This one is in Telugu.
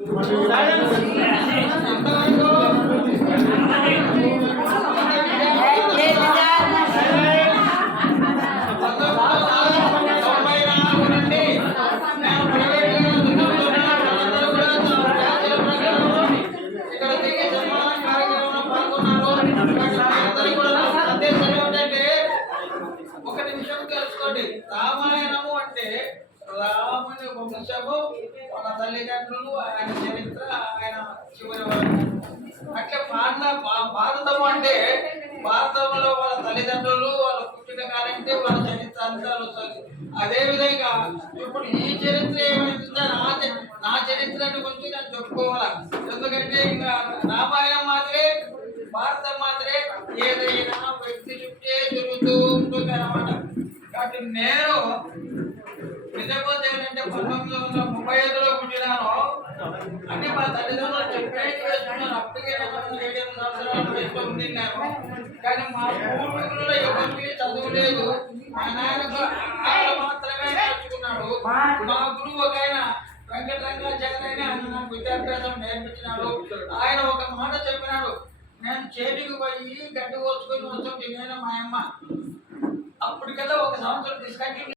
ఒక నిమిషం తెలుసుకోండి. రామాయణము అంటే రాముని వంశము, వాళ్ళ తల్లిదండ్రులు, ఆయన చరిత్ర, ఆయన చివరి వరకు. అట్లా భారతము అంటే భారతంలో వాళ్ళ తల్లిదండ్రులు, వాళ్ళ పుట్టిన కాలంటే వాళ్ళ చరిత్ర అంతా వస్తుంది. అదే విధంగా ఇప్పుడు ఈ చరిత్ర ఏమైతుందో నా చరిత్రను గురించి నేను చెప్పుకోవాలా. ఎందుకంటే ఇంకా రామాయణం మాత్రమే, భారతం మాత్రమే ఏదైనా వ్యక్తి చుట్టే జరుగుతూ ఉంటుంది అన్నమాట. కాబట్టి నేను నిజపోతే ఏంటంటే 1935లో పుట్టినాను. అంటే మా తల్లిదండ్రులు చెప్పేది వేసుకున్నాను. అప్పటికే 7 సంవత్సరాలు వయసులో ఉండినాను. కానీ మా పూర్వీకులలో ఎవరికి చదువు లేదు. మా ఆయన మాత్రమే నేర్చుకున్నాడు. మా గురువు ఒక ఆయన వెంకటరంగాచార్య ఆయన నాకు విద్యాభ్యాసం నేర్పించినాడు. ఆయన ఒక మాట చెప్పినాడు, నేను చేతికి పోయి గడ్డి కోసుకొని వస్తుంటే నేను మా అమ్మ అప్పటికల్లా 1 సంవత్సరం తీసుకొచ్చి